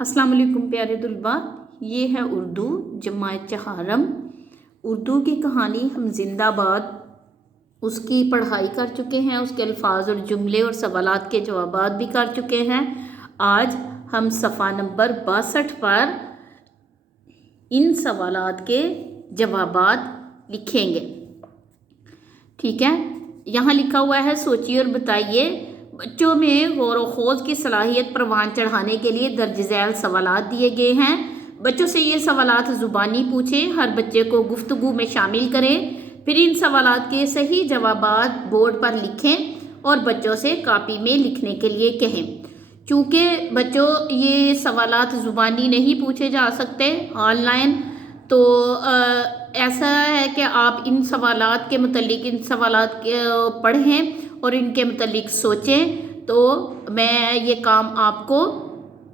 अस्सलाम वालेकुम प्यारे तुलबा, ये है उर्दू जमात चहारम। उर्दू की कहानी हम जिंदाबाद उसकी पढ़ाई कर चुके हैं, उसके अल्फाज और जुमले और सवालात के जवाबात भी कर चुके हैं। आज हम सफ़ा नंबर 62 पर इन सवालात के जवाबात लिखेंगे। ठीक है, यहाँ लिखा हुआ है, सोचिए और बताइए। बच्चों में गौर व खोज की सलाहियत परवान चढ़ाने के लिए दर्ज झैल सवालात दिए गए हैं। बच्चों से ये सवालात ज़ुबानी पूछें, हर बच्चे को गुफ्तगू में शामिल करें, फिर इन सवालात के सही जवाबात बोर्ड पर लिखें और बच्चों से कापी में लिखने के लिए कहें। चूँकि बच्चों ये सवालात ज़ुबानी नहीं पूछे जा सकते ऑनलाइन, तो ऐसा है कि आप इन सवालात के मतलब इन सवालात के पढ़ें और इनके मतलब सोचें। तो मैं ये काम आपको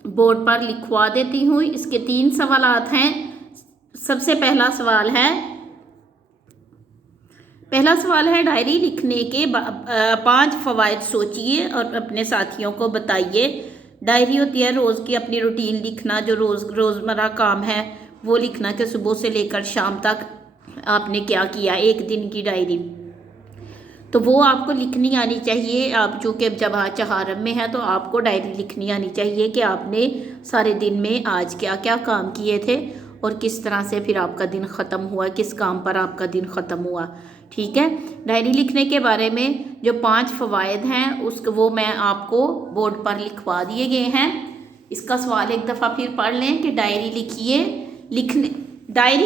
बोर्ड पर लिखवा देती हूँ। इसके 3 सवालात हैं। सबसे पहला सवाल है डायरी लिखने के 5 फ़वाइद सोचिए और अपने साथियों को बताइए। डायरी होती है रोज़ की अपनी रूटीन लिखना, जो रोज़मर्रा काम है वो लिखना कि सुबह से लेकर शाम तक आपने क्या किया, एक दिन की डायरी। तो वो आपको लिखनी आनी चाहिए। आप चूँकि जब आज चहारम में है तो आपको डायरी लिखनी आनी चाहिए कि आपने सारे दिन में आज क्या क्या काम किए थे और किस तरह से फिर आपका दिन ख़त्म हुआ, किस काम पर आपका दिन ख़त्म हुआ। ठीक है, डायरी लिखने के बारे में जो 5 फ़वाइद हैं उसको वो मैं आपको बोर्ड पर लिखवा दिए गए हैं। इसका सवाल एक दफ़ा फिर पढ़ लें कि डायरी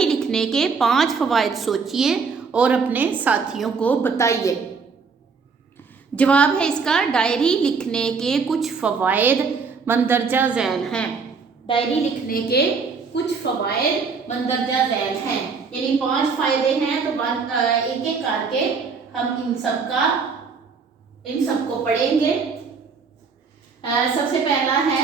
लिखने के 5 फ़वाइद सोचिए और अपने साथियों को बताइए। जवाब है इसका, डायरी लिखने के कुछ फ़वाइद मंदरजा झैल हैं। डायरी लिखने के कुछ फ़वाइद मंदरजा झैल हैं, यानी 5 फ़ायदे हैं। तो एक एक करके हम इन सबको पढ़ेंगे। सबसे पहला है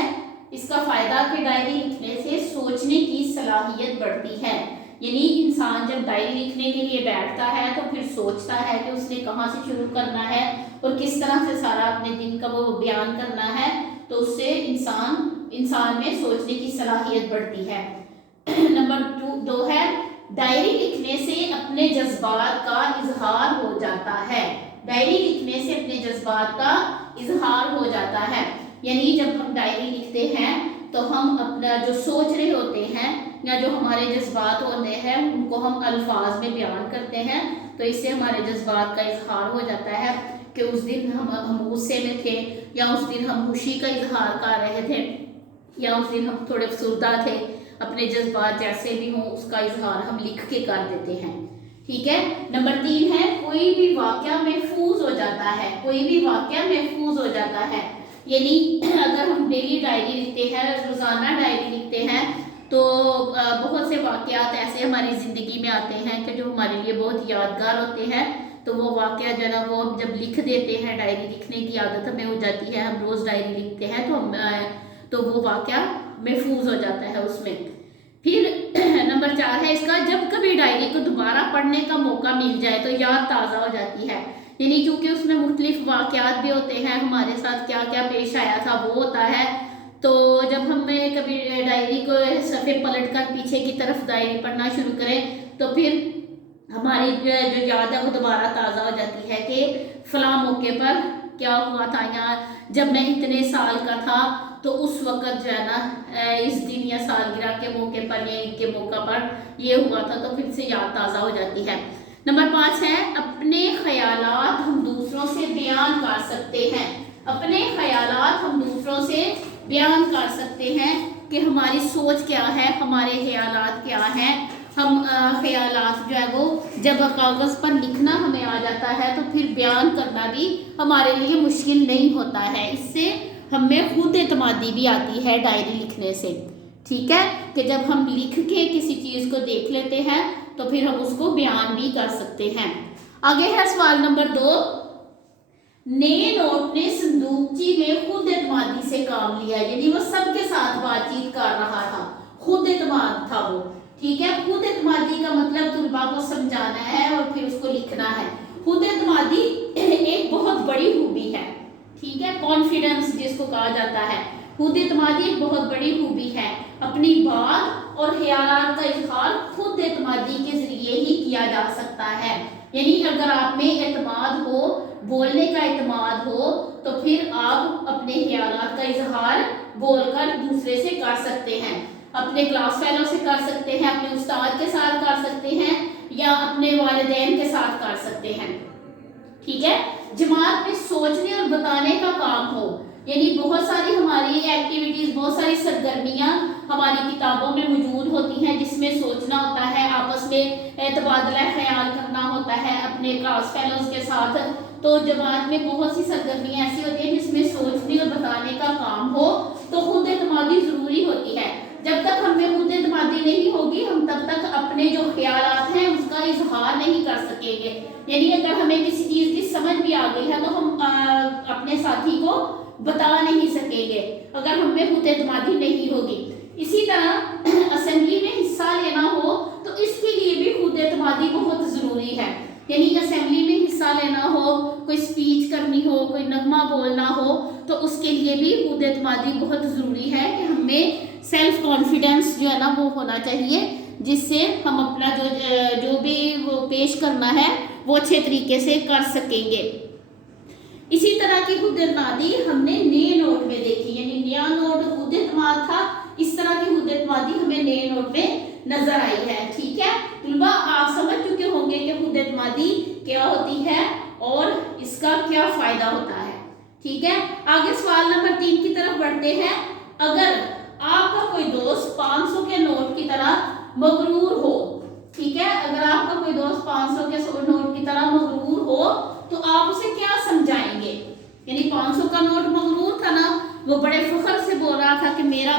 इसका फ़ायदा कि डायरी लिखने से सोचने की सलाहियत बढ़ती है। यानी इंसान जब डायरी लिखने के लिए बैठता है तो फिर सोचता है कि उसने कहाँ से शुरू करना है और किस तरह से सारा अपने दिन का वो बयान करना है, तो उससे इंसान में सोचने की सलाहियत बढ़ती है। नंबर 2 है, डायरी लिखने से अपने जज्बात का इजहार हो जाता है। डायरी लिखने से अपने जज्बात का इजहार हो जाता है, यानी जब हम डायरी लिखते हैं तो हम अपना जो सोच रहे होते हैं या जो हमारे जज्बात होते हैं उनको हम अल्फाज में बयान करते हैं। तो इससे हमारे जज्बात का इजहार हो जाता है कि उस दिन हम गुस्से में थे, या उस दिन हम खुशी का इजहार कर रहे थे, या उस दिन हम थोड़े अफसरदा थे। अपने जज्बात जैसे भी हों उसका इजहार हम लिख के कर देते हैं। ठीक है। नंबर 3 है, कोई भी वाक़या महफूज हो जाता है। कोई भी वाक़या महफूज हो जाता है, यानी अगर हम डेली डायरी लिखते हैं, रोज़ाना डायरी लिखते हैं, तो बहुत से वाक़यात ऐसे हमारी ज़िंदगी में आते हैं कि जो हमारे लिए बहुत यादगार होते हैं। तो वो वाक़या जो है वो जब लिख देते हैं, डायरी लिखने की आदत हमें हो जाती है, हम रोज़ डायरी लिखते हैं तो वो वाक़या महफूज हो जाता है उसमें। फिर नंबर 4 है इसका, जब कभी डायरी को दोबारा पढ़ने का मौका मिल जाए तो याद ताज़ा हो जाती है। यानी क्योंकि उसमें मुख्तलिफ वाक़यात भी होते हैं, हमारे साथ क्या क्या पेश आया था वो होता है। तो जब हमें कभी डायरी को सफ़े पलट कर पीछे की तरफ डायरी पढ़ना शुरू करें तो फिर हमारी जो याद है वो दोबारा ताज़ा हो जाती है कि फ़लाँ मौके पर क्या हुआ था, यहाँ जब मैं इतने साल का था तो उस वक़्त जो है ना इस दिन या सालगिरह के मौके पर या ईद के मौका पर ये हुआ था, तो फिर से याद ताज़ा हो जाती है। नंबर 5 है, अपने ख़यालात हम दूसरों से बयान कर सकते हैं। अपने ख़यालात हम दूसरों से बयान कर सकते हैं कि हमारी सोच क्या है, हमारे ख़यालात क्या हैं। हम ख़यालात जो है वो जब कागज़ पर लिखना हमें आ जाता है तो फिर बयान करना भी हमारे लिए मुश्किल नहीं होता है। इससे हमें खुद एतमादी भी आती है डायरी लिखने से। ठीक है, कि जब हम लिख के किसी चीज़ को देख लेते हैं तो फिर हम उसको बयान भी कर सकते हैं। आगे है सवाल नंबर 2, नए नोट ने संदूकची में खुद एतमादी से काम लिया, यानी वो सबके साथ बातचीत कर रहा था, खुद एतमाद था वो। ठीक है, खुद एतमादी का मतलब तुलबा को समझाना है और फिर उसको लिखना है। खुद एतमादी एक बहुत बड़ी खूबी है। ठीक है, कॉन्फिडेंस जिसको कहा जाता है, खुद एतमादी एक बहुत बड़ी खूबी है। अपनी बात और ख्यालात का इजहार खुद एतमादी के जरिए ही किया जा सकता है। यानी अगर आप में एतमाद हो, बोलने का एतमाद हो, तो फिर आप अपने ख्यालात का इजहार बोलकर दूसरे से कर सकते हैं। अपने क्लास फेलो से कर सकते हैं, अपने उस्ताद के साथ कर सकते हैं, या अपने वालिदैन के साथ कर सकते हैं। ठीक है। जमात में सोचने और बताने का काम हो, यानी बहुत सारी हमारी एक्टिविटीज, बहुत सारी सरगर्मियाँ हमारी किताबों में मौजूद होती हैं, जिसमें सोचना होता है, आपस में तबादला ख्याल करना होता है अपने क्लास फेलोज के साथ। तो जमात में बहुत सी सरगर्मियाँ ऐसी होती हैं जिसमें सोचने और बताने का काम हो, तो खुद एतमादी ज़रूरी होती है। जब तक हमें खुद एतमादी नहीं होगी, हम तब तक अपने जो ख्यालात हैं उसका इजहार नहीं कर सकेंगे। यानी अगर हमें किसी चीज़ की समझ भी आ गई है तो हम अपने साथी को बता नहीं सकेंगे अगर हमें खुद एतमादी नहीं होगी। इसी तरह असेंबली में हिस्सा लेना हो तो इसके लिए भी खुद एतमादी बहुत ज़रूरी है। यानी असेंबली में हिस्सा लेना हो, कोई स्पीच करनी हो, कोई नगमा बोलना हो, तो उसके लिए भी खुद एतमादी बहुत ज़रूरी है कि हमें सेल्फ कॉन्फिडेंस जो है ना वो होना चाहिए, जिससे हम अपना जो भी वो पेश करना है वो अच्छे तरीके से कर सकेंगे। इसी तरह की खुद एतमादी हमने नए नोट में देखी, यानी नया नोट खुद एतमाद था, इस तरह की खुद एतमादी हमें नए नोट में नजर आई है। ठीक है तलबा, आप समझ चुके होंगे कि खुद एतमादी क्या होती है और इसका क्या फायदा होता है। ठीक है, आगे सवाल नंबर 3 की तरफ बढ़ते हैं। अगर आपका कोई दोस्त 500 के नोट की तरह मगरूर हो, ठीक है, अगर आपका कोई दोस्त 500 के नोट की तरह मगरूर हो तो आप उसे क्या समझाएंगे। यानी 500 का नोट मगरूर था ना, वो बड़े फख्र से बोल रहा था कि मेरा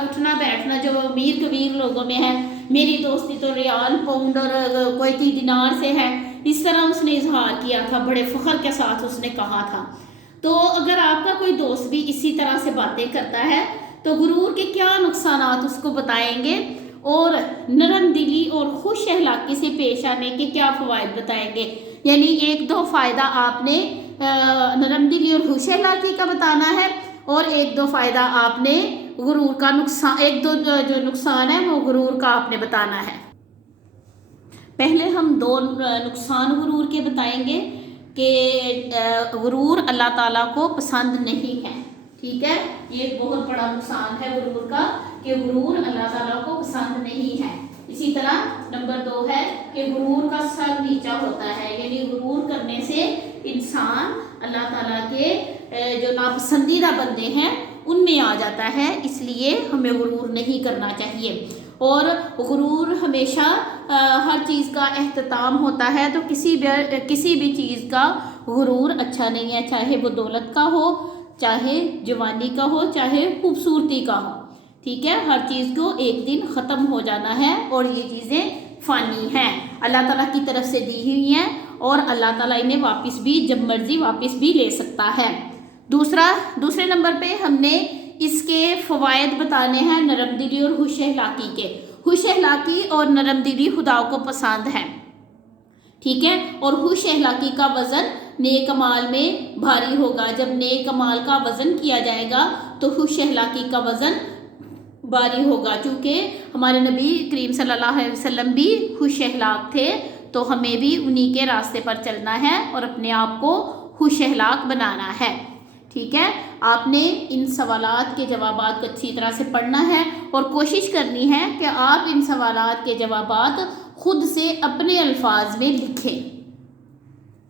उठना बैठना जो अमीर कबीर लोगों में है, मेरी दोस्ती तो रियाल, पाउंड और कोई दिनार से है, इस तरह उसने इजहार किया था, बड़े फख्र के साथ उसने कहा था। तो अगर आपका कोई दोस्त भी इसी तरह से बातें करता है तो गुरूर के क्या नुकसानात उसको बताएंगे और नरम दिली और खुश अखलाकी से पेश आने के क्या फ़वाइद बताएंगे। यानी 1-2 फ़ायदा आपने नरम दिली और खुश अखलाकी का बताना है और 1-2 फ़ायदा आपने गुरूर का नुकसान, 1-2 जो नुकसान है वो गुरूर का आपने बताना है। पहले हम 2 नुकसान गुरूर के बताएंगे कि गुरूर अल्लाह ताला को पसंद नहीं है। ठीक है, ये एक बहुत बड़ा नुकसान है गुरूर का कि गुरूर अल्लाह ताला को पसंद नहीं है। इसी तरह नंबर 2 है कि गुरूर का सर नीचा होता है, यानी गुरूर करने से इंसान अल्लाह ताला के जो नापसंदीदा बंदे हैं उनमें आ जाता है, इसलिए हमें गुरूर नहीं करना चाहिए। और गुरूर हमेशा हर चीज़ का एहतमाम होता है, तो किसी भी चीज़ का गुरूर अच्छा नहीं है, चाहे वो दौलत का हो, चाहे जवानी का हो, चाहे खूबसूरती का हो। ठीक है, हर चीज़ को एक दिन ख़त्म हो जाना है और ये चीज़ें फ़ानी हैं, अल्लाह ताला की तरफ से दी हुई हैं और अल्लाह ताला इन्हें वापस भी जब मर्ज़ी वापस भी ले सकता है। दूसरे नंबर पे हमने इसके फ़वाइद बताने हैं नरम दिली और खुश अखलाकी के। खुश अखलाकी और नरम दिली खुदा को पसंद है। ठीक है, और खुश अखलाकी का वज़न नेक अमाल में भारी होगा। जब नेक अमाल का वज़न किया जाएगा तो खुश अखलाकी का वज़न भारी होगा, चूँकि हमारे नबी करीम सल्लल्लाहु अलैहि वसल्लम भी खुश अखलाक थे, तो हमें भी उन्हीं के रास्ते पर चलना है और अपने आप को खुश अखलाक बनाना है। ठीक है, आपने इन सवालात के जवाबात को अच्छी तरह से पढ़ना है और कोशिश करनी है कि आप इन सवालात के जवाबात खुद से अपने अल्फाज में लिखें।